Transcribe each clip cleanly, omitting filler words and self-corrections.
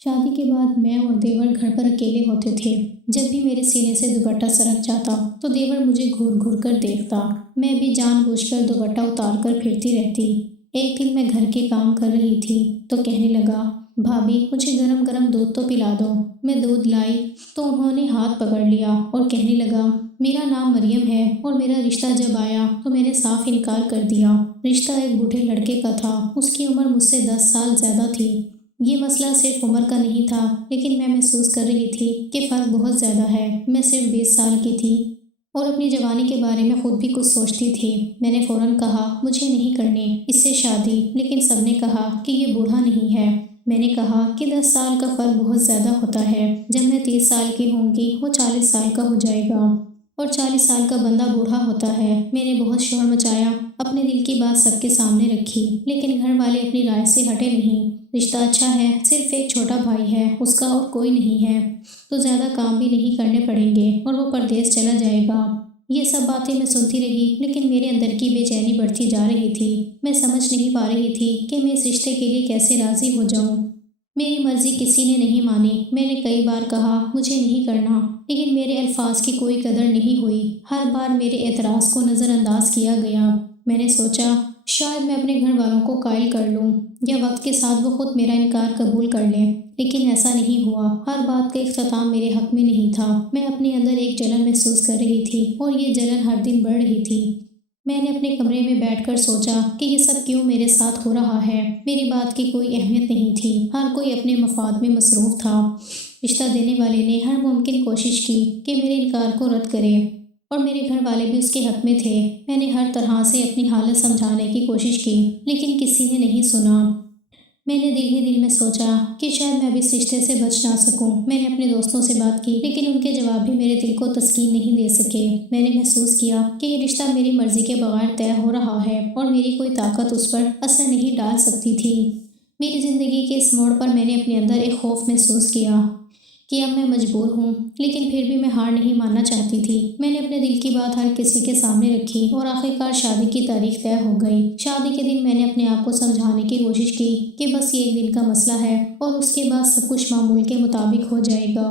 شادی کے بعد میں اور دیور گھر پر اکیلے ہوتے تھے۔ جب بھی میرے سینے سے دوپٹہ سرک جاتا تو دیور مجھے گھور گھور کر دیکھتا۔ میں بھی جان بوجھ کر دوپٹہ اتار کر پھرتی رہتی۔ ایک دن میں گھر کے کام کر رہی تھی تو کہنے لگا، بھابھی مجھے گرم گرم دودھ تو پلا دو۔ میں دودھ لائی تو انہوں نے ہاتھ پکڑ لیا اور کہنے لگا، میرا نام مریم ہے اور میرا رشتہ جب آیا تو میں نے صاف انکار کر دیا۔ رشتہ ایک بوڑھے لڑکے کا تھا، اس کی عمر مجھ سے 10 سال زیادہ تھی۔ یہ مسئلہ صرف عمر کا نہیں تھا، لیکن میں محسوس کر رہی تھی کہ فرق بہت زیادہ ہے۔ میں صرف 20 سال کی تھی اور اپنی جوانی کے بارے میں خود بھی کچھ سوچتی تھی۔ میں نے فوراً کہا، مجھے نہیں کرنی اس سے شادی، لیکن سب نے کہا کہ یہ بوڑھا نہیں ہے۔ میں نے کہا کہ 10 سال کا فرق بہت زیادہ ہوتا ہے۔ جب میں 30 سال کی ہوں گی وہ 40 سال کا ہو جائے گا، اور 40 سال کا بندہ بوڑھا ہوتا ہے۔ میں نے بہت شور مچایا، اپنے دل کی بات سب کے سامنے رکھی، لیکن گھر والے اپنی رائے سے ہٹے نہیں۔ رشتہ اچھا ہے، صرف ایک چھوٹا بھائی ہے، اس کا اور کوئی نہیں ہے، تو زیادہ کام بھی نہیں کرنے پڑیں گے اور وہ پردیس چلا جائے گا۔ یہ سب باتیں میں سنتی رہی، لیکن میرے اندر کی بے چینی بڑھتی جا رہی تھی۔ میں سمجھ نہیں پا رہی تھی کہ میں اس رشتے کے لیے کیسے راضی ہو جاؤں۔ میری مرضی کسی نے نہیں مانی۔ میں نے کئی بار کہا مجھے نہیں کرنا، لیکن میرے الفاظ کی کوئی قدر نہیں ہوئی۔ ہر بار میرے اعتراض کو نظر انداز کیا گیا۔ میں نے سوچا شاید میں اپنے گھر والوں کو قائل کر لوں یا وقت کے ساتھ وہ خود میرا انکار قبول کر لیں، لیکن ایسا نہیں ہوا۔ ہر بات کا اختتام میرے حق میں نہیں تھا۔ میں اپنے اندر ایک جلن محسوس کر رہی تھی اور یہ جلن ہر دن بڑھ رہی تھی۔ میں نے اپنے کمرے میں بیٹھ کر سوچا کہ یہ سب کیوں میرے ساتھ ہو رہا ہے۔ میری بات کی کوئی اہمیت نہیں تھی، ہر کوئی اپنے مفاد میں مصروف تھا۔ رشتہ دینے والے نے ہر ممکن کوشش کی کہ میرے انکار کو رد کرے، اور میرے گھر والے بھی اس کے حق میں تھے۔ میں نے ہر طرح سے اپنی حالت سمجھانے کی کوشش کی، لیکن کسی نے نہیں سنا۔ میں نے دل ہی دل میں سوچا کہ شاید میں اب اس رشتے سے بچ نہ سکوں۔ میں نے اپنے دوستوں سے بات کی، لیکن ان کے جواب بھی میرے دل کو تسکین نہیں دے سکے۔ میں نے محسوس کیا کہ یہ رشتہ میری مرضی کے بغیر طے ہو رہا ہے اور میری کوئی طاقت اس پر اثر نہیں ڈال سکتی تھی۔ میری زندگی کے اس موڑ پر میں نے اپنے اندر ایک خوف محسوس کیا کہ اب میں مجبور ہوں، لیکن پھر بھی میں ہار نہیں ماننا چاہتی تھی۔ میں نے اپنے دل کی بات ہر کسی کے سامنے رکھی اور آخرکار شادی کی تاریخ طے ہو گئی۔ شادی کے دن میں نے اپنے آپ کو سمجھانے کی کوشش کی کہ بس یہ ایک دن کا مسئلہ ہے اور اس کے بعد سب کچھ معمول کے مطابق ہو جائے گا۔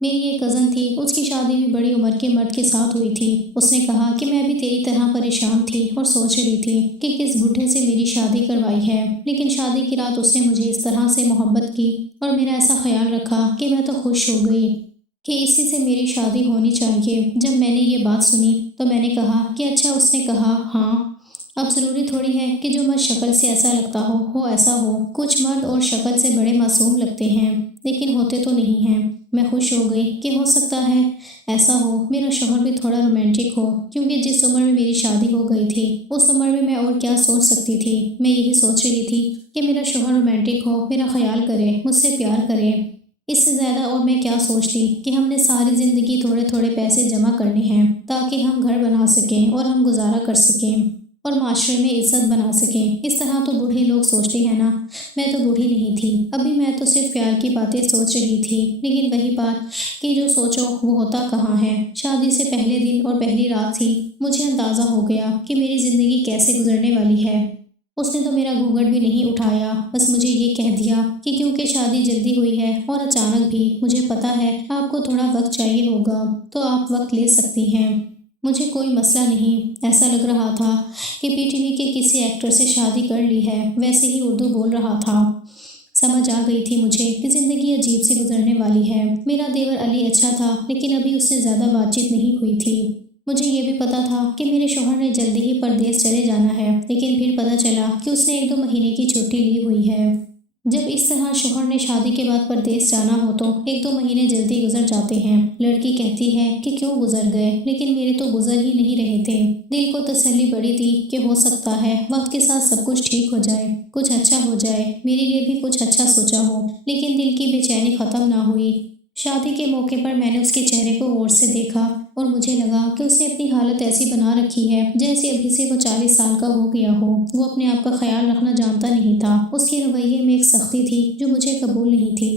میری ایک کزن تھی، اس کی شادی بھی بڑی عمر کے مرد کے ساتھ ہوئی تھی۔ اس نے کہا کہ میں بھی تیری طرح پریشان تھی اور سوچ رہی تھی کہ کس بڈھے سے میری شادی کروائی ہے، لیکن شادی کی رات اس نے مجھے اس طرح سے محبت کی اور میرا ایسا خیال رکھا کہ میں تو خوش ہو گئی کہ اسی سے میری شادی ہونی چاہیے۔ جب میں نے یہ بات سنی تو میں نے کہا کہ اچھا۔ اس نے کہا، ہاں، اب ضروری تھوڑی ہے کہ جو مرد شکل سے ایسا لگتا ہو وہ ایسا ہو۔ کچھ مرد اور شکل سے بڑے معصوم لگتے ہیں، لیکن ہوتے تو نہیں ہیں۔ میں خوش ہو گئی کہ ہو سکتا ہے ایسا ہو، میرا شوہر بھی تھوڑا رومانٹک ہو، کیونکہ جس عمر میں میری شادی ہو گئی تھی اس عمر میں اور کیا سوچ سکتی تھی۔ میں یہی سوچ رہی تھی کہ میرا شوہر رومانٹک ہو، میرا خیال کرے، مجھ سے پیار کرے۔ اس سے زیادہ اور میں کیا سوچتی کہ ہم نے ساری زندگی تھوڑے تھوڑے پیسے جمع کرنے ہیں تاکہ ہم گھر بنا سکیں اور ہم گزارا کر سکیں اور معاشرے میں عزت بنا سکیں۔ اس طرح تو بوڑھے لوگ سوچتے ہیں نا۔ میں تو بوڑھی نہیں تھی، ابھی میں تو صرف پیار کی باتیں سوچ رہی تھی، لیکن وہی بات کہ جو سوچو وہ ہوتا کہاں ہے۔ شادی سے پہلے دن اور پہلی رات ہی مجھے اندازہ ہو گیا کہ میری زندگی کیسے گزرنے والی ہے۔ اس نے تو میرا گھونگھٹ بھی نہیں اٹھایا، بس مجھے یہ کہہ دیا کہ کیونکہ شادی جلدی ہوئی ہے اور اچانک بھی، مجھے پتا ہے آپ کو تھوڑا وقت چاہیے ہوگا تو آپ وقت لے سکتی ہیں، مجھے کوئی مسئلہ نہیں۔ ایسا لگ رہا تھا کہ پی ٹی وی کے کسی ایکٹر سے شادی کر لی ہے، ویسے ہی اردو بول رہا تھا۔ سمجھ آ گئی تھی مجھے کہ زندگی عجیب سی گزرنے والی ہے۔ میرا دیور علی اچھا تھا، لیکن ابھی اس سے زیادہ بات چیت نہیں ہوئی تھی۔ مجھے یہ بھی پتا تھا کہ میرے شوہر نے جلدی ہی پردیس چلے جانا ہے، لیکن پھر پتا چلا کہ اس نے 1-2 مہینے کی چھٹی لی ہوئی ہے۔ جب اس طرح شوہر نے شادی کے بعد پردیس جانا ہو تو 1-2 مہینے جلدی گزر جاتے ہیں۔ لڑکی کہتی ہے کہ کیوں گزر گئے، لیکن میرے تو گزر ہی نہیں رہے تھے۔ دل کو تسلی بڑی تھی کہ ہو سکتا ہے وقت کے ساتھ سب کچھ ٹھیک ہو جائے، کچھ اچھا ہو جائے، میرے لیے بھی کچھ اچھا سوچا ہو، لیکن دل کی بے چینی ختم نہ ہوئی۔ شادی کے موقع پر میں نے اس کے چہرے کو غور سے دیکھا اور مجھے لگا کہ اس نے اپنی حالت ایسی بنا رکھی ہے جیسے ابھی سے وہ 40 سال کا ہو گیا ہو۔ وہ اپنے آپ کا خیال رکھنا جانتا نہیں تھا۔ اس کے رویے میں ایک سختی تھی جو مجھے قبول نہیں تھی۔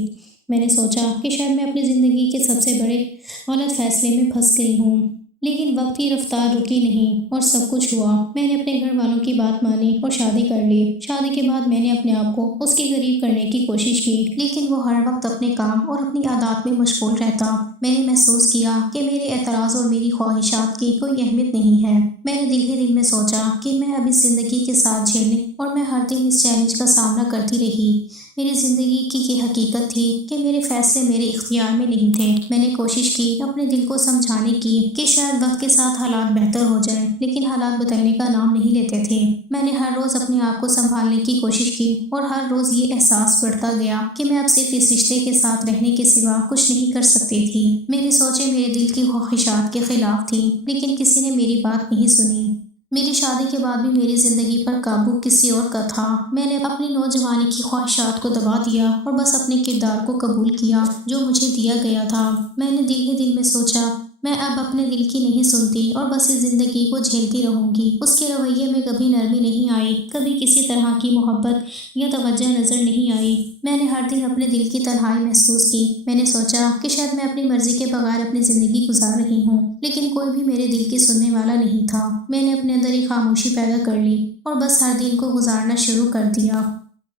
میں نے سوچا کہ شاید میں اپنی زندگی کے سب سے بڑے غلط فیصلے میں پھنس گئی ہوں۔ لیکن وقت کی رفتار رکی نہیں اور سب کچھ ہوا۔ میں نے اپنے گھر والوں کی بات مانی اور شادی کر لی۔ شادی کے بعد میں نے اپنے آپ کو اس کے قریب کرنے کی کوشش کی، لیکن وہ ہر وقت اپنے کام اور اپنی عادات میں مشغول رہتا۔ میں نے محسوس کیا کہ میرے اعتراض اور میری خواہشات کی کوئی اہمیت نہیں ہے۔ میں نے دل ہی دل میں سوچا کہ میں اب اس زندگی کے ساتھ جھیلنے اور میں ہر دن اس چیلنج کا سامنا کرتی رہی۔ میری زندگی کی یہ حقیقت تھی کہ میرے فیصلے میرے اختیار میں نہیں تھے۔ میں نے کوشش کی اپنے دل کو سمجھانے کی کہ شاید وقت کے ساتھ حالات بہتر ہو جائیں، لیکن حالات بدلنے کا نام نہیں لیتے تھے۔ میں نے ہر روز اپنے آپ کو سنبھالنے کی کوشش کی اور ہر روز یہ احساس بڑھتا گیا کہ میں اب صرف اس رشتے کے ساتھ رہنے کے سوا کچھ نہیں کر سکتی تھی۔ میری سوچیں میرے دل کی خواہشات کے خلاف تھیں، لیکن کسی نے میری بات نہیں سنی۔ میری شادی کے بعد بھی میری زندگی پر قابو کسی اور کا تھا۔ میں نے اپنی نوجوانی کی خواہشات کو دبا دیا اور بس اپنے کردار کو قبول کیا جو مجھے دیا گیا تھا۔ میں نے دل ہی دل میں سوچا میں اب اپنے دل کی نہیں سنتی اور بس اس زندگی کو جھیلتی رہوں گی۔ اس کے رویے میں کبھی نرمی نہیں آئی، کبھی کسی طرح کی محبت یا توجہ نظر نہیں آئی۔ میں نے ہر دن اپنے دل کی تنہائی محسوس کی۔ میں نے سوچا کہ شاید میں اپنی مرضی کے بغیر اپنی زندگی گزار رہی ہوں، لیکن کوئی بھی میرے دل کی سننے والا نہیں تھا۔ میں نے اپنے اندر ایک خاموشی پیدا کر لی اور بس ہر دن کو گزارنا شروع کر دیا۔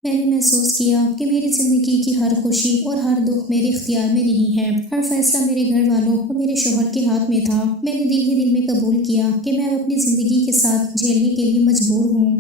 میں نے محسوس کیا کہ میری زندگی کی ہر خوشی اور ہر دکھ میرے اختیار میں نہیں ہے۔ ہر فیصلہ میرے گھر والوں اور میرے شوہر کے ہاتھ میں تھا۔ میں نے دل ہی دل میں قبول کیا کہ میں اب اپنی زندگی کے ساتھ جھیلنے کے لیے مجبور ہوں،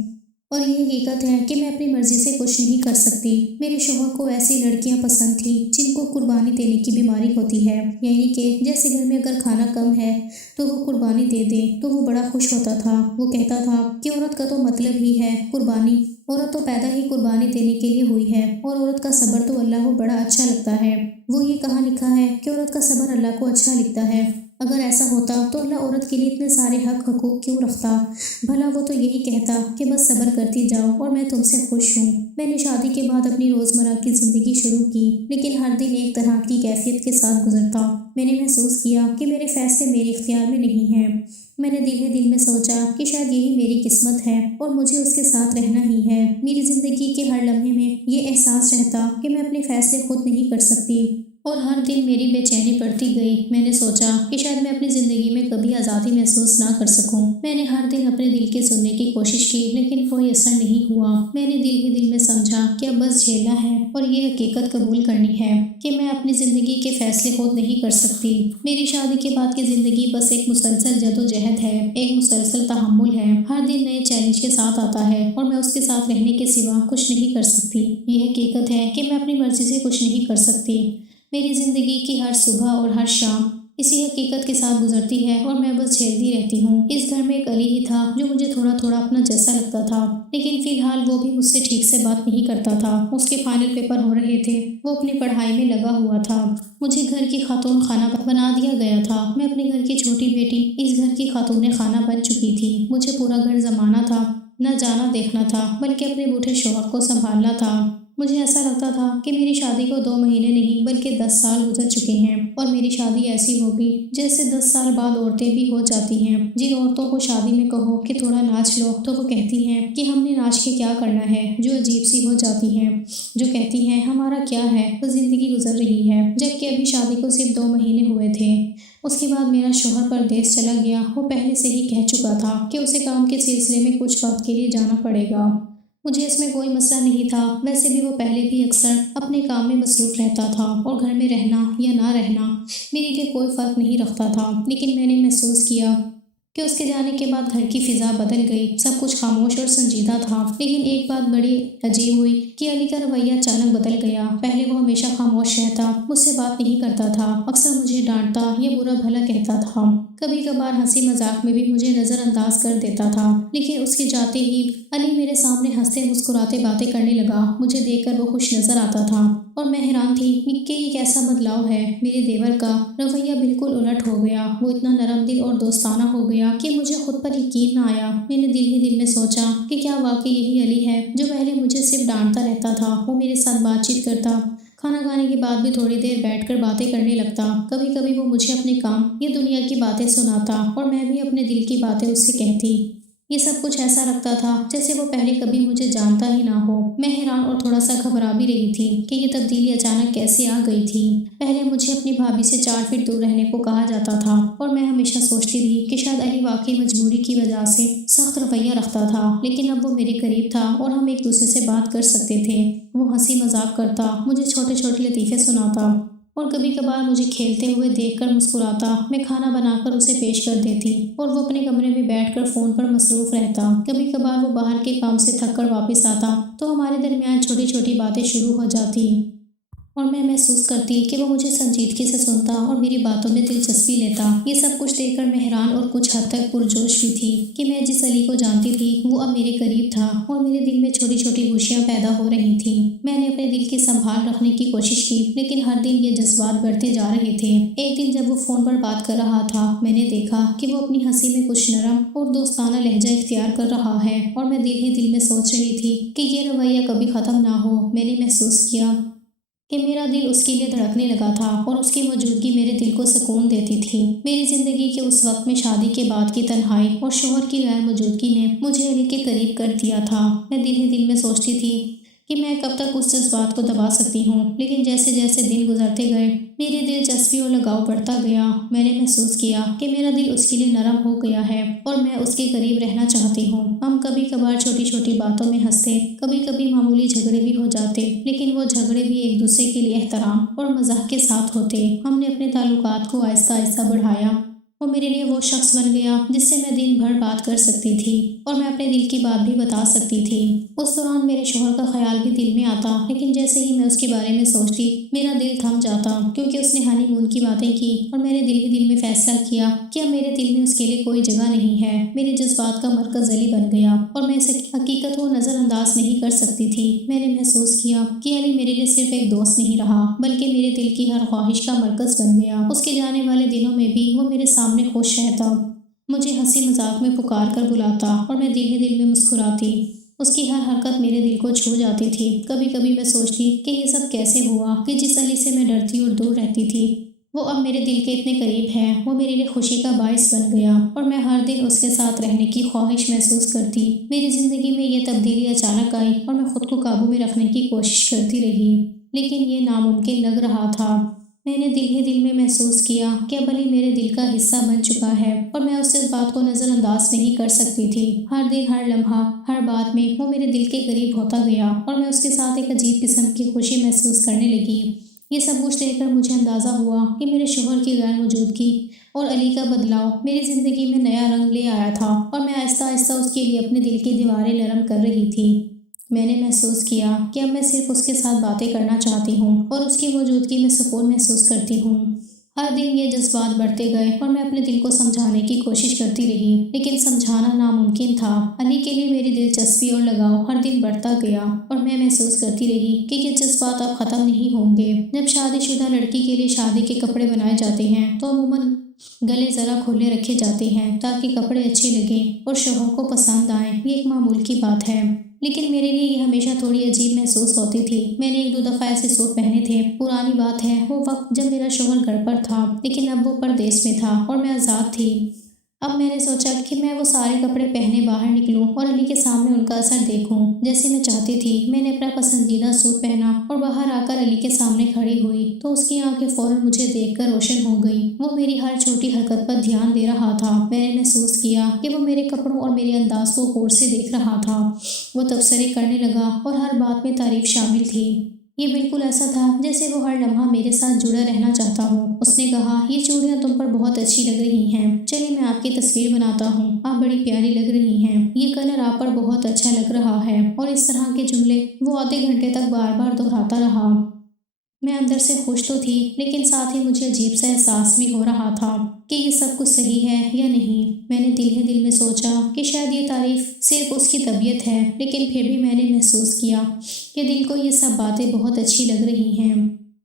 اور یہ حقیقت ہے کہ میں اپنی مرضی سے کچھ نہیں کر سکتی۔ میرے شوہر کو ایسی لڑکیاں پسند تھیں جن کو قربانی دینے کی بیماری ہوتی ہے، یعنی کہ جیسے گھر میں اگر کھانا کم ہے تو وہ قربانی دے دے تو وہ بڑا خوش ہوتا تھا۔ وہ کہتا تھا کہ عورت کا تو مطلب ہی ہے قربانی، عورت تو پیدا ہی قربانی دینے کے لیے ہوئی ہے، اور عورت کا صبر تو اللہ کو بڑا اچھا لگتا ہے۔ وہ یہ کہاں لکھا ہے کہ عورت کا صبر اللہ کو اچھا لگتا ہے؟ اگر ایسا ہوتا تو اللہ عورت کے لیے اتنے سارے حق حقوق کیوں رکھتا؟ بھلا وہ تو یہی کہتا کہ بس صبر کرتی جاؤ اور میں تم سے خوش ہوں۔ میں نے شادی کے بعد اپنی روزمرہ کی زندگی شروع کی، لیکن ہر دن ایک طرح کی کیفیت کے ساتھ گزرتا۔ میں نے محسوس کیا کہ میرے فیصلے میرے اختیار میں نہیں ہیں۔ میں نے دل ہی دل میں سوچا کہ شاید یہی میری قسمت ہے اور مجھے اس کے ساتھ رہنا ہی ہے۔ میری زندگی کے ہر لمحے میں یہ احساس رہتا کہ میں اپنے فیصلے خود نہیں کر سکتی، اور ہر دن میری بے چینی بڑھتی گئی۔ میں نے سوچا کہ شاید میں اپنی زندگی میں کبھی آزادی محسوس نہ کر سکوں۔ میں نے ہر دن اپنے دل کے سننے کی کوشش کی، لیکن کوئی اثر نہیں ہوا۔ میں نے دل ہی دل میں سمجھا کہ اب بس جھیلنا ہے اور یہ حقیقت قبول کرنی ہے کہ میں اپنی زندگی کے فیصلے خود نہیں کر سکتی۔ میری شادی کے بعد کی زندگی بس ایک مسلسل جدوجہد ہے، ایک مسلسل تحمل ہے۔ ہر دن نئے چیلنج کے ساتھ آتا ہے اور میں اس کے ساتھ رہنے کے سوا کچھ نہیں کر سکتی۔ یہ حقیقت ہے کہ میں اپنی مرضی سے کچھ نہیں کر سکتی۔ میری زندگی کی ہر صبح اور ہر شام اسی حقیقت کے ساتھ گزرتی ہے اور میں بس جھیلتی رہتی ہوں۔ اس گھر میں ایک علی ہی تھا جو مجھے تھوڑا تھوڑا اپنا جیسا لگتا تھا، لیکن فی الحال وہ بھی مجھ سے ٹھیک سے بات نہیں کرتا تھا۔ اس کے فائنل پیپر ہو رہے تھے، وہ اپنی پڑھائی میں لگا ہوا تھا۔ مجھے گھر کی خاتون خانہ بنا دیا گیا تھا۔ میں اپنے گھر کی چھوٹی بیٹی اس گھر کی خاتون خانہ بن چکی تھی۔ مجھے پورا گھر زمانہ تھا، نہ جانا دیکھنا تھا بلکہ اپنے بوڑھے شوہر کو سنبھالنا تھا۔ مجھے ایسا لگتا تھا کہ میری شادی کو 2 مہینے نہیں بلکہ 10 سال گزر چکے ہیں، اور میری شادی ایسی ہوگی جیسے 10 سال بعد عورتیں بھی ہو جاتی ہیں۔ جن عورتوں کو شادی میں کہو کہ تھوڑا ناچ لو تو وہ کہتی ہیں کہ ہم نے ناچ کے کیا کرنا ہے، جو عجیب سی ہو جاتی ہیں، جو کہتی ہیں ہمارا کیا ہے، بس زندگی گزر رہی ہے۔ جبکہ ابھی شادی کو صرف 2 مہینے ہوئے تھے۔ اس کے بعد میرا شوہر پردیس چلا گیا۔ وہ پہلے سے ہی کہہ چکا تھا کہ اسے کام کے سلسلے میں کچھ وقت کے لیے جانا پڑے گا۔ مجھے اس میں کوئی مسئلہ نہیں تھا، ویسے بھی وہ پہلے بھی اکثر اپنے کام میں مصروف رہتا تھا اور گھر میں رہنا یا نہ رہنا میرے لیے کوئی فرق نہیں رکھتا تھا۔ لیکن میں نے محسوس کیا کہ اس کے جانے کے بعد گھر کی فضا بدل گئی، سب کچھ خاموش اور سنجیدہ تھا۔ لیکن ایک بات بڑی عجیب ہوئی کہ علی کا رویہ اچانک بدل گیا۔ پہلے وہ ہمیشہ خاموش رہتا، مجھ سے بات نہیں کرتا تھا، اکثر مجھے ڈانٹتا یا برا بھلا کہتا تھا، کبھی کبھار ہنسی مذاق میں بھی مجھے نظر انداز کر دیتا تھا۔ لیکن اس کے جاتے ہی علی میرے سامنے ہنستے مسکراتے باتیں کرنے لگا۔ مجھے دیکھ کر وہ خوش نظر آتا تھا اور میں حیران تھی کہ یہ کیسا بدلاؤ ہے۔ میرے دیور کا رویہ بالکل الٹ ہو گیا، وہ اتنا نرم دل اور دوستانہ ہو گیا کہ مجھے خود پر یقین نہ آیا۔ میں نے دل ہی دل میں سوچا کہ کیا واقعی یہی علی ہے جو پہلے مجھے صرف ڈانٹتا رہتا تھا؟ وہ میرے ساتھ بات چیت کرتا، کھانا کھانے کے بعد بھی تھوڑی دیر بیٹھ کر باتیں کرنے لگتا، کبھی کبھی وہ مجھے اپنے کام یا دنیا کی باتیں سناتا اور میں بھی اپنے دل کی باتیں اس سے کہتی۔ یہ سب کچھ ایسا لگتا تھا جیسے وہ پہلے کبھی مجھے جانتا ہی نہ ہو۔ میں حیران اور تھوڑا سا گھبرا بھی رہی تھی کہ یہ تبدیلی اچانک کیسے آ گئی تھی۔ پہلے مجھے اپنی بھابھی سے 4 فٹ دور رہنے کو کہا جاتا تھا اور میں ہمیشہ سوچتی رہی کہ شاید علی واقعی مجبوری کی وجہ سے سخت رویہ رکھتا تھا، لیکن اب وہ میرے قریب تھا اور ہم ایک دوسرے سے بات کر سکتے تھے۔ وہ ہنسی مذاق کرتا، مجھے چھوٹے چھوٹے لطیفے سناتا اور کبھی کبھار مجھے کھیلتے ہوئے دیکھ کر مسکراتا۔ میں کھانا بنا کر اسے پیش کر دیتی اور وہ اپنے کمرے میں بیٹھ کر فون پر مصروف رہتا۔ کبھی کبھار وہ باہر کے کام سے تھک کر واپس آتا تو ہمارے درمیان چھوٹی چھوٹی باتیں شروع ہو جاتی اور میں محسوس کرتی کہ وہ مجھے سنجیدگی سے سنتا اور میری باتوں میں دلچسپی لیتا۔ یہ سب کچھ دیکھ کر میں حیران اور کچھ حد تک پرجوش بھی تھی کہ میں جس علی کو جانتی تھی وہ اب میرے قریب تھا اور میرے دل میں چھوٹی چھوٹی خوشیاں پیدا ہو رہی تھیں۔ میں نے اپنے دل کی سنبھال رکھنے کی کوشش کی، لیکن ہر دن یہ جذبات بڑھتے جا رہے تھے۔ ایک دن جب وہ فون پر بات کر رہا تھا، میں نے دیکھا کہ وہ اپنی ہنسی میں کچھ نرم اور دوستانہ لہجہ اختیار کر رہا ہے اور میں دل ہی دل میں سوچ رہی تھی کہ یہ رویہ کبھی ختم نہ ہو۔ میں نے محسوس کیا کہ میرا دل اس کے لیے دھڑکنے لگا تھا اور اس کی موجودگی میرے دل کو سکون دیتی تھی۔ میری زندگی کے اس وقت میں شادی کے بعد کی تنہائی اور شوہر کی غیر موجودگی نے مجھے علی کے قریب کر دیا تھا۔ میں دل ہی دل میں سوچتی تھی کہ میں کب تک اس جذبات کو دبا سکتی ہوں، لیکن جیسے جیسے دن گزرتے گئے میری دلچسپی اور لگاؤ بڑھتا گیا۔ میں نے محسوس کیا کہ میرا دل اس کے لیے نرم ہو گیا ہے اور میں اس کے قریب رہنا چاہتی ہوں۔ ہم کبھی کبھار چھوٹی چھوٹی باتوں میں ہنستے، کبھی کبھی معمولی جھگڑے بھی ہو جاتے، لیکن وہ جھگڑے بھی ایک دوسرے کے لیے احترام اور مزاح کے ساتھ ہوتے۔ ہم نے اپنے تعلقات کو آہستہ آہستہ بڑھایا۔ وہ میرے لیے وہ شخص بن گیا جس سے میں دن بھر بات کر سکتی تھی اور میں اپنے دل کی بات بھی بتا سکتی تھی۔ اس دوران میرے شوہر کا خیال بھی دل میں آتا، لیکن جیسے ہی میں اس کے بارے میں سوچتی میرا دل تھم جاتا، کیونکہ اس نے ہانی مون کی باتیں کی اور میں نے دل ہی دل میں فیصلہ کیا کہ اب میرے دل میں اس کے لیے کوئی جگہ نہیں ہے۔ میرے جذبات کا مرکز علی بن گیا اور میں اس حقیقت کو نظر انداز نہیں کر سکتی تھی۔ میں نے محسوس کیا کہ علی میرے لیے صرف ایک دوست نہیں رہا، بلکہ میرے دل کی ہر خواہش کا مرکز بن گیا۔ اس کے جانے والے دنوں میں بھی وہ میرے سامنے خوش رہتا، مجھے ہنسی مذاق میں پکار کر بلاتا اور میں دل ہی دل میں مسکراتی۔ اس کی ہر حرکت میرے دل کو چھو جاتی تھی۔ کبھی کبھی میں سوچتی کہ یہ سب کیسے ہوا کہ جس علی سے میں ڈرتی اور دور رہتی تھی وہ اب میرے دل کے اتنے قریب ہے۔ وہ میرے لیے خوشی کا باعث بن گیا اور میں ہر دن اس کے ساتھ رہنے کی خواہش محسوس کرتی۔ میری زندگی میں یہ تبدیلی اچانک آئی اور میں خود کو قابو میں رکھنے کی کوشش کرتی رہی، لیکن یہ ناممکن لگ رہا تھا۔ میں نے دل ہی دل میں محسوس کیا کہ اب علی میرے دل کا حصہ بن چکا ہے اور میں اس بات کو نظر انداز نہیں کر سکتی تھی۔ ہر دن، ہر لمحہ، ہر بات میں وہ میرے دل کے قریب ہوتا گیا اور میں اس کے ساتھ ایک عجیب قسم کی خوشی محسوس کرنے لگی۔ یہ سب کچھ دیکھ کر مجھے اندازہ ہوا کہ میرے شوہر کی غیر موجودگی اور علی کا بدلاؤ میری زندگی میں نیا رنگ لے آیا تھا اور میں آہستہ آہستہ اس کے لیے اپنے دل کی دیواریں نرم کر رہی تھی۔ میں نے محسوس کیا کہ اب میں صرف اس کے ساتھ باتیں کرنا چاہتی ہوں اور اس کی موجودگی میں سکون محسوس کرتی ہوں۔ ہر دن یہ جذبات بڑھتے گئے اور میں اپنے دل کو سمجھانے کی کوشش کرتی رہی، لیکن سمجھانا ناممکن تھا۔ علی کے لیے میری دلچسپی اور لگاؤ ہر دن بڑھتا گیا اور میں محسوس کرتی رہی کہ یہ جذبات اب ختم نہیں ہوں گے۔ جب شادی شدہ لڑکی کے لیے شادی کے کپڑے بنائے جاتے ہیں تو عموماً گلے ذرا کھلے رکھے جاتے ہیں تاکہ کپڑے اچھے لگیں اور شوہر کو پسند آئیں۔ یہ ایک معمول کی بات ہے، لیکن میرے لیے یہ ہمیشہ تھوڑی عجیب محسوس ہوتی تھی۔ میں نے 1-2 دفعہ ایسے سوٹ پہنے تھے۔ پرانی بات ہے، وہ وقت جب میرا شوہر گھر پر تھا، لیکن اب وہ پردیس میں تھا اور میں آزاد تھی۔ اب میں نے سوچا کہ میں وہ سارے کپڑے پہنے باہر نکلوں اور علی کے سامنے ان کا اثر دیکھوں جیسے میں چاہتی تھی۔ میں نے اپنا پسندیدہ سوٹ پہنا اور باہر آ کر علی کے سامنے کھڑی ہوئی تو اس کی آنکھیں فوراً مجھے دیکھ کر روشن ہو گئی۔ وہ میری ہر چھوٹی حرکت پر دھیان دے رہا تھا۔ میں نے محسوس کیا کہ وہ میرے کپڑوں اور میرے انداز کو غور سے دیکھ رہا تھا۔ وہ تبصرے کرنے لگا اور ہر بات میں تعریف شامل تھی۔ یہ بالکل ایسا تھا جیسے وہ ہر لمحہ میرے ساتھ جڑا رہنا چاہتا ہو۔ اس نے کہا، یہ چوڑیاں تم پر بہت اچھی لگ رہی ہیں، چلیے میں آپ کی تصویر بناتا ہوں، آپ بڑی پیاری لگ رہی ہیں، یہ کلر آپ پر بہت اچھا لگ رہا ہے، اور اس طرح کے جملے وہ آدھے گھنٹے تک بار بار دہراتا رہا۔ میں اندر سے خوش تو تھی، لیکن ساتھ ہی مجھے عجیب سا احساس بھی ہو رہا تھا کہ یہ سب کچھ صحیح ہے یا نہیں۔ میں نے دل ہی دل میں سوچا کہ شاید یہ تعریف صرف اس کی طبیعت ہے، لیکن پھر بھی میں نے محسوس کیا کہ دل کو یہ سب باتیں بہت اچھی لگ رہی ہیں۔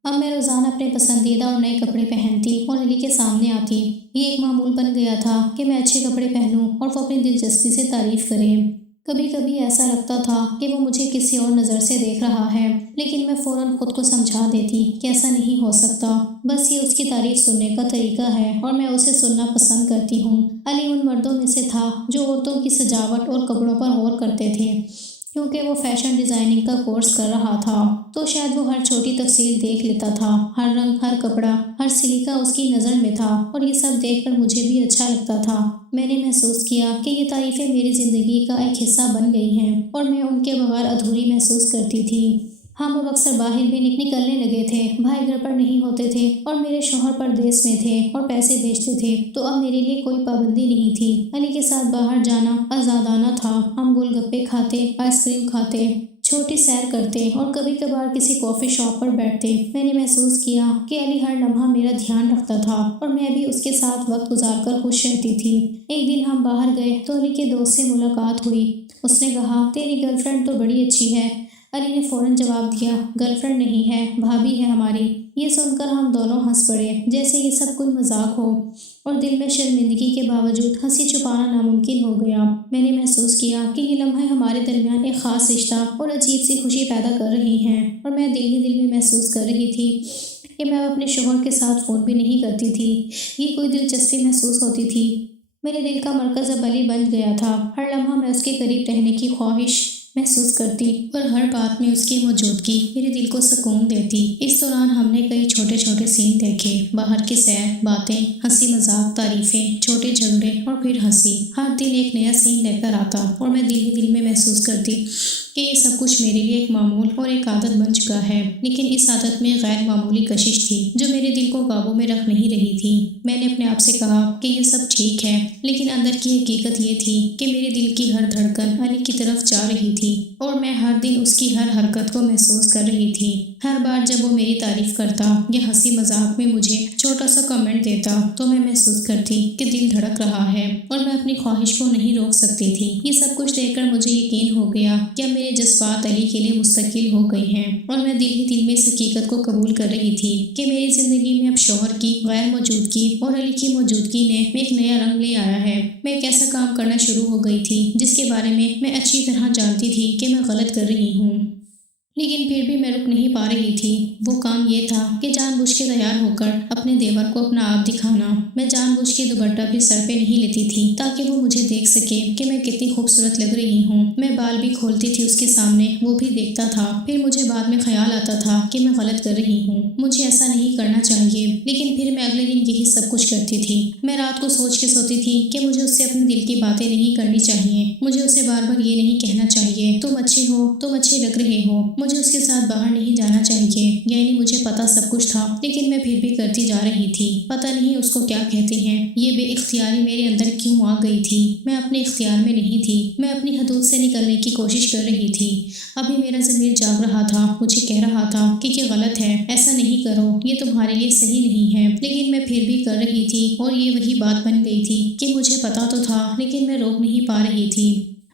اب میں روزانہ اپنے پسندیدہ اور نئے کپڑے پہنتی اور علی کے سامنے آتی۔ یہ ایک معمول بن گیا تھا کہ میں اچھے کپڑے پہنوں اور وہ اپنی دلچسپی سے تعریف کرے۔ کبھی کبھی ایسا لگتا تھا کہ وہ مجھے کسی اور نظر سے دیکھ رہا ہے، لیکن میں فوراً خود کو سمجھا دیتی کہ ایسا نہیں ہو سکتا، بس یہ اس کی تعریف سننے کا طریقہ ہے اور میں اسے سننا پسند کرتی ہوں۔ علی ان مردوں میں سے تھا جو عورتوں کی سجاوٹ اور کپڑوں پر غور کرتے تھے۔ کیونکہ وہ فیشن ڈیزائننگ کا کورس کر رہا تھا تو شاید وہ ہر چھوٹی تفصیل دیکھ لیتا تھا، ہر رنگ، ہر کپڑا، ہر سلیقہ اس کی نظر میں تھا، اور یہ سب دیکھ کر مجھے بھی اچھا لگتا تھا۔ میں نے محسوس کیا کہ یہ تعریفیں میری زندگی کا ایک حصہ بن گئی ہیں اور میں ان کے بغیر ادھوری محسوس کرتی تھی۔ ہم اب اکثر باہر بھی نکلنے لگے تھے، بھائی گھر پر نہیں ہوتے تھے اور میرے شوہر پردیس میں تھے اور پیسے بھیجتے تھے، تو اب میرے لیے کوئی پابندی نہیں تھی۔ علی کے ساتھ باہر جانا آزادانہ تھا، ہم گول گپے کھاتے، آئس کریم کھاتے، چھوٹی سیر کرتے اور کبھی کبھار کسی کافی شاپ پر بیٹھتے۔ میں نے محسوس کیا کہ علی ہر لمحہ میرا دھیان رکھتا تھا اور میں بھی اس کے ساتھ وقت گزار کر خوش رہتی تھی۔ ایک دن ہم باہر گئے تو علی کے دوست سے ملاقات ہوئی۔ اس نے کہا، تیری گرل فرینڈ تو بڑی اچھی ہے۔ علی نے فوراً جواب دیا، گرل فرینڈ نہیں ہے، بھابھی ہے ہماری۔ یہ سن کر ہم دونوں ہنس پڑے جیسے یہ سب کوئی مذاق ہو، اور دل میں شرمندگی کے باوجود ہنسی چھپانا ناممکن ہو گیا۔ میں نے محسوس کیا کہ یہ لمحے ہمارے درمیان ایک خاص رشتہ اور عجیب سی خوشی پیدا کر رہی ہیں، اور میں دل ہی دل میں محسوس کر رہی تھی کہ میں اپنے شوہر کے ساتھ فون بھی نہیں کرتی تھی۔ یہ کوئی دلچسپی محسوس ہوتی تھی۔ میرے دل کا مرکز اب علی بن گیا تھا، ہر لمحہ میں اس کے قریب رہنے کی خواہش محسوس کرتی اور ہر بات میں اس کی موجودگی میرے دل کو سکون دیتی۔ اس دوران ہم نے کئی چھوٹے چھوٹے سین دیکھے، باہر کی سیر، باتیں، ہنسی مذاق، تعریفیں، چھوٹے جھگڑے اور پھر ہنسی۔ ہر دن ایک نیا سین لے کر آتا اور میں دل ہی دل میں محسوس کرتی کہ یہ سب کچھ میرے لیے ایک معمول اور ایک عادت بن چکا ہے، لیکن اس عادت میں غیر معمولی کشش تھی جو میرے دل کو قابو میں رکھ نہیں رہی تھی۔ میں نے اپنے آپ سے کہا کہ یہ سب ٹھیک ہے، لیکن اندر کی حقیقت یہ تھی کہ میرے دل کی ہر دھڑکن علی کی طرف جا رہی تھی اور میں ہر دن اس کی ہر حرکت کو محسوس کر رہی تھی۔ ہر بار جب وہ میری تعریف کرتا یا ہنسی مذاق میں مجھے چھوٹا سا کمنٹ دیتا تو میں محسوس کرتی کہ دل دھڑک رہا ہے اور میں اپنی خواہش کو نہیں روک سکتی تھی۔ یہ سب کچھ دیکھ کر مجھے یقین ہو گیا کہ اب میرے جذبات علی کے لیے مستقل ہو گئی ہیں، اور میں دل ہی دل میں اس حقیقت کو قبول کر رہی تھی کہ میری زندگی میں اب شوہر کی غیر موجودگی اور علی کی موجودگی نے ایک نیا رنگ لے آیا ہے۔ میں ایک ایسا کام کرنا شروع ہو گئی تھی جس کے بارے میں اچھی طرح جانتی تھی کہ میں غلط کر رہی ہوں، لیکن پھر بھی میں رک نہیں پا رہی تھی۔ وہ کام یہ تھا کہ جان بوجھ کے تیار ہو کر اپنے دیور کو اپنا آپ دکھانا۔ میں جان بوجھ کے دوپٹہ بھی سر پہ نہیں لیتی تھی تاکہ وہ مجھے دیکھ سکے کہ میں کتنی خوبصورت لگ رہی ہوں۔ میں بال بھی کھولتی تھی اس کے سامنے، وہ بھی دیکھتا تھا۔ پھر مجھے بعد میں خیال آتا تھا کہ میں غلط کر رہی ہوں، مجھے ایسا نہیں کرنا چاہیے، لیکن پھر میں اگلے دن یہی سب کچھ کرتی تھی۔ میں رات کو سوچ کے سوتی تھی کہ مجھے اس سے اپنے دل کی باتیں نہیں کرنی چاہیے، مجھے اسے بار بار یہ نہیں کہنا چاہیے، تم اچھے ہو، تم اچھے لگ رہے ہو، مجھے اس کے ساتھ باہر نہیں جانا چاہیے۔ یعنی مجھے پتا سب کچھ تھا، لیکن میں پھر بھی کرتی جا رہی تھی۔ پتہ نہیں اس کو کیا کہتے ہیں، یہ بے اختیاری میرے اندر کیوں آ گئی تھی۔ میں اپنے اختیار میں نہیں تھی، میں اپنی حدود سے نکلنے کی کوشش کر رہی تھی۔ ابھی میرا ضمیر جاگ رہا تھا، مجھے کہہ رہا تھا کہ یہ غلط ہے، ایسا نہیں کرو، یہ تمہارے لیے صحیح نہیں ہے، لیکن میں پھر بھی کر رہی تھی، اور یہ وہی بات بن گئی تھی کہ مجھے پتا تو تھا لیکن میں روک نہیں پا رہی تھی۔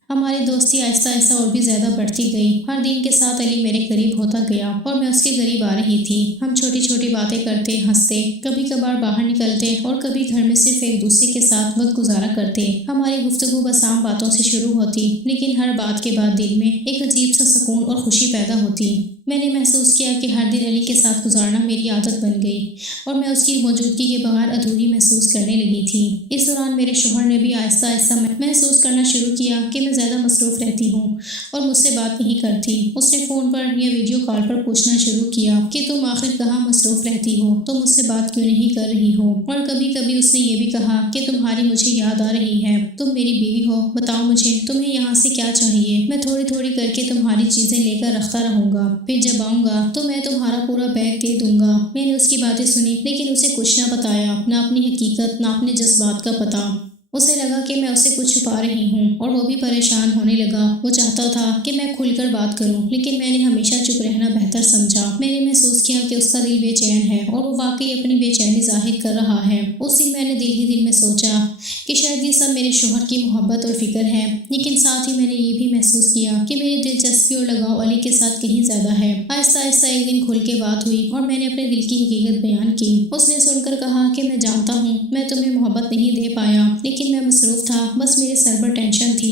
ہماری دوستی آہستہ آہستہ اور بھی زیادہ بڑھتی گئی۔ ہر دن کے ساتھ علی میرے قریب ہوتا گیا اور میں اس کے قریب آ رہی تھی۔ ہم چھوٹی چھوٹی باتیں کرتے، ہنستے، کبھی کبھار باہر نکلتے اور کبھی گھر میں صرف ایک دوسرے کے ساتھ وقت گزارا کرتے۔ ہماری گفتگو بس عام باتوں سے شروع ہوتی، لیکن ہر بات کے بعد دل میں ایک عجیب سا سکون اور خوشی پیدا ہوتی۔ میں نے محسوس کیا کہ ہر دن علی کے ساتھ گزارنا میری عادت بن گئی اور میں اس کی موجودگی کے بغیر ادھوری محسوس کرنے لگی تھی۔ اس دوران میرے شوہر نے بھی آہستہ آہستہ محسوس کرنا شروع کیا کہ میں زیادہ مصروف رہتی ہوں اور مجھ سے بات نہیں کرتی۔ اس نے فون پر یا ویڈیو کال پر پوچھنا شروع کیا کہ تم آخر کہاں مصروف رہتی ہو، تم مجھ سے بات کیوں نہیں کر رہی ہو، اور کبھی کبھی اس نے یہ بھی کہا کہ تمہاری مجھے یاد آ رہی ہے، تم میری بیوی ہو، بتاؤ مجھے تمہیں یہاں سے کیا چاہیے، میں تھوڑی تھوڑی کر کے تمہاری چیزیں لے کر رکھتا رہوں گا، پھر جب آؤں گا تو میں تمہارا پورا بیگ دے دوں گا۔ میں نے اس کی باتیں سنی، لیکن اسے کچھ نہ بتایا، نہ اپنی حقیقت، نہ اپنے جذبات کا پتہ۔ اسے لگا کہ میں اسے کچھ چھپا رہی ہوں اور وہ بھی پریشان ہونے لگا۔ وہ چاہتا تھا کہ میں کھل کر بات کروں، لیکن میں نے ہمیشہ چپ رہنا بہتر سمجھا۔ میں نے محسوس کیا کہ اس کا دل بے چین ہے اور وہ واقعی اپنی بے چینی ظاہر کر رہا ہے۔ اس دن میں نے دل ہی دل میں سوچا کہ شاید یہ سب میرے شوہر کی محبت اور فکر ہے، لیکن ساتھ ہی میں نے یہ بھی محسوس کیا کہ میری دلچسپی اور لگاؤ علی کے ساتھ کہیں زیادہ ہے۔ آہستہ آہستہ ایک دن کھل کے بات ہوئی اور میں نے اپنے دل کی حقیقت بیان کی۔ اس نے سن کر کہا کہ میں جانتا ہوں میں تمہیں محبت نہیں دے پایا، لیکن میں مصروف تھا، بس میرے سر پر ٹینشن تھی،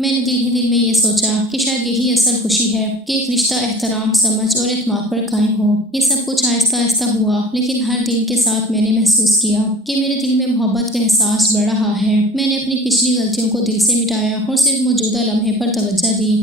میں نے دل ہی دل میں یہ سوچا کہ شاید یہی اصل خوشی ہے کہ ایک رشتہ احترام، سمجھ اور اعتماد پر قائم ہو۔ یہ سب کچھ آہستہ آہستہ ہوا، لیکن ہر دن کے ساتھ میں نے محسوس کیا کہ میرے دل میں محبت کا احساس بڑھ رہا ہے۔ میں نے اپنی پچھلی غلطیوں کو دل سے مٹایا اور صرف موجودہ لمحے پر توجہ دی۔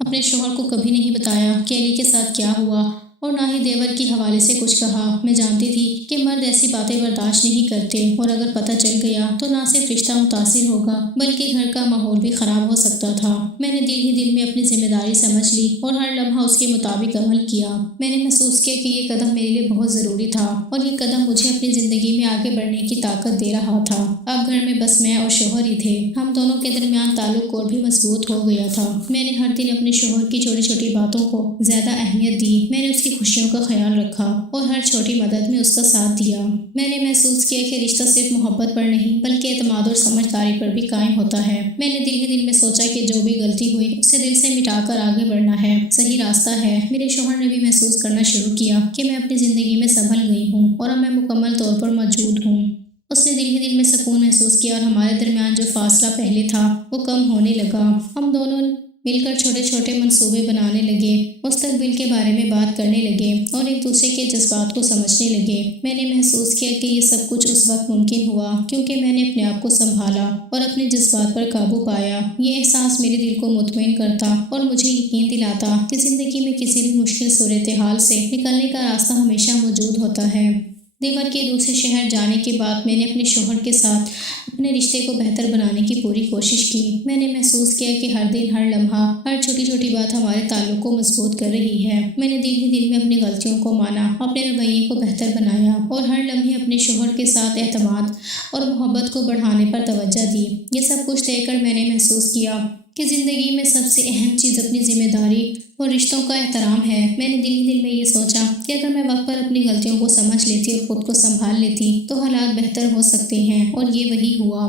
اپنے شوہر کو کبھی نہیں بتایا کہ علی کے ساتھ کیا ہوا، اور نہ ہی دیور کے حوالے سے کچھ کہا۔ میں جانتی تھی کہ مرد ایسی باتیں برداشت نہیں کرتے، اور اگر پتہ چل گیا تو نہ صرف رشتہ متاثر ہوگا بلکہ گھر کا ماحول بھی خراب ہو سکتا تھا۔ میں نے دل ہی دل میں اپنی ذمہ داری سمجھ لی اور ہر لمحہ اس کے مطابق عمل کیا۔ میں نے محسوس کیا کہ یہ قدم میرے لیے بہت ضروری تھا، اور یہ قدم مجھے اپنی زندگی میں آگے بڑھنے کی طاقت دے رہا تھا۔ اب گھر میں بس میں اور شوہر ہی تھے۔ ہم دونوں کے درمیان تعلق اور بھی مضبوط ہو گیا تھا۔ میں نے ہر دن اپنے شوہر کی چھوٹی چھوٹی باتوں کو زیادہ اہمیت دی۔ میں نے اس کی خوشیوں کا خیال رکھا اور ہر چھوٹی مدد میں اس کا ساتھ دیا۔ میں نے محسوس کیا کہ رشتہ صرف محبت پر نہیں بلکہ اعتماد اور سمجھداری پر بھی قائم ہوتا ہے۔ میں نے دل ہی دل میں سوچا کہ جو بھی غلطی ہوئی اسے دل سے مٹا کر آگے بڑھنا ہے، صحیح راستہ ہے۔ میرے شوہر نے بھی محسوس کرنا شروع کیا کہ میں اپنی زندگی میں سنبھل گئی ہوں اور اب میں مکمل طور پر موجود ہوں۔ اس نے دل ہی دل میں سکون محسوس کیا، اور ہمارے درمیان جو فاصلہ پہلے تھا وہ کم ہونے لگا۔ ہم دونوں مل کر چھوٹے چھوٹے منصوبے بنانے لگے، مستقبل کے بارے میں بات کرنے لگے اور ایک دوسرے کے جذبات کو سمجھنے لگے۔ میں نے محسوس کیا کہ یہ سب کچھ اس وقت ممکن ہوا کیونکہ میں نے اپنے آپ کو سنبھالا اور اپنے جذبات پر قابو پایا۔ یہ احساس میرے دل کو مطمئن کرتا اور مجھے یقین دلاتا کہ زندگی میں کسی بھی مشکل صورتحال سے نکلنے کا راستہ ہمیشہ موجود ہوتا ہے۔ دیور کے دوسرے شہر جانے کے بعد میں نے اپنے شوہر کے ساتھ اپنے رشتے کو بہتر بنانے کی پوری کوشش کی۔ میں نے محسوس کیا کہ ہر دن، ہر لمحہ، ہر چھوٹی چھوٹی بات ہمارے تعلق کو مضبوط کر رہی ہے۔ میں نے دل ہی دل میں اپنی غلطیوں کو مانا، اپنے رویے کو بہتر بنایا اور ہر لمحے اپنے شوہر کے ساتھ اعتماد اور محبت کو بڑھانے پر توجہ دی۔ یہ سب کچھ دیکھ کر میں نے محسوس کیا کہ زندگی میں سب سے اہم چیز اپنی ذمہ داری اور رشتوں کا احترام ہے۔ میں نے دل ہی دل میں یہ سوچا کہ اگر میں وقت پر اپنی غلطیوں کو سمجھ لیتی اور خود کو سنبھال لیتی تو حالات بہتر ہو سکتے ہیں، اور یہ وہی ہوا۔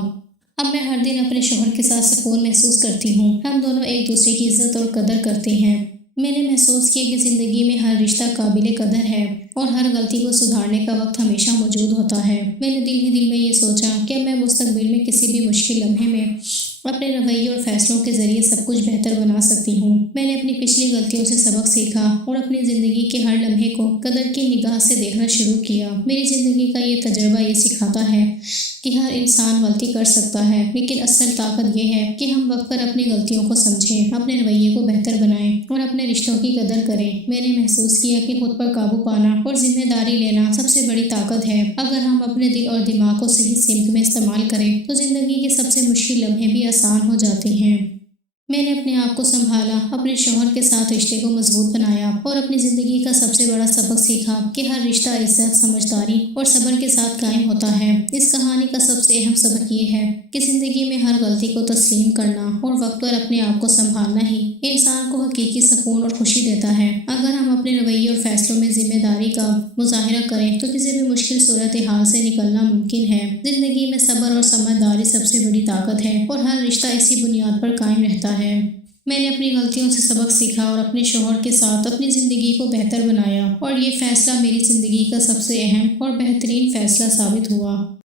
اب میں ہر دن اپنے شوہر کے ساتھ سکون محسوس کرتی ہوں۔ ہم دونوں ایک دوسرے کی عزت اور قدر کرتے ہیں۔ میں نے محسوس کیا کہ زندگی میں ہر رشتہ قابل قدر ہے اور ہر غلطی کو سدھارنے کا وقت ہمیشہ موجود ہوتا ہے۔ میں نے دل ہی دل میں یہ سوچا کہ میں مستقبل میں کسی بھی مشکل لمحے میں اپنے رویے اور فیصلوں کے ذریعے سب کچھ بہتر بنا سکتی ہوں۔ میں نے اپنی پچھلی غلطیوں سے سبق سیکھا اور اپنی زندگی کے ہر لمحے کو قدر کی نگاہ سے دیکھنا شروع کیا۔ میری زندگی کا یہ تجربہ یہ سکھاتا ہے کہ ہر انسان غلطی کر سکتا ہے، لیکن اصل طاقت یہ ہے کہ ہم وقت پر اپنی غلطیوں کو سمجھیں، اپنے رویے کو بہتر بنائیں اور اپنے رشتوں کی قدر کریں۔ میں نے محسوس کیا کہ خود پر قابو پانا اور ذمہ داری لینا سب سے بڑی طاقت ہے۔ اگر ہم اپنے دل اور دماغ کو صحیح سمت میں استعمال کریں تو زندگی کے سب سے مشکل لمحے بھی آسان ہو جاتے ہیں۔ میں نے اپنے آپ کو سنبھالا، اپنے شوہر کے ساتھ رشتے کو مضبوط بنایا اور اپنی زندگی کا سب سے بڑا سبق سیکھا کہ ہر رشتہ عزت، سمجھداری اور صبر کے ساتھ قائم ہوتا ہے۔ اس کہانی کا سب سے اہم سبق یہ ہے کہ زندگی میں ہر غلطی کو تسلیم کرنا اور وقت پر اپنے آپ کو سنبھالنا ہی انسان کو حقیقی سکون اور خوشی دیتا ہے۔ اگر ہم اپنے رویے اور فیصلوں میں ذمہ داری کا مظاہرہ کریں تو کسی بھی مشکل صورتحال سے نکلنا ممکن ہے۔ زندگی میں صبر اور سمجھداری سب سے بڑی طاقت ہے اور ہر رشتہ اسی بنیاد پر قائم رہتا ہے۔ میں نے اپنی غلطیوں سے سبق سیکھا اور اپنے شوہر کے ساتھ اپنی زندگی کو بہتر بنایا، اور یہ فیصلہ میری زندگی کا سب سے اہم اور بہترین فیصلہ ثابت ہوا۔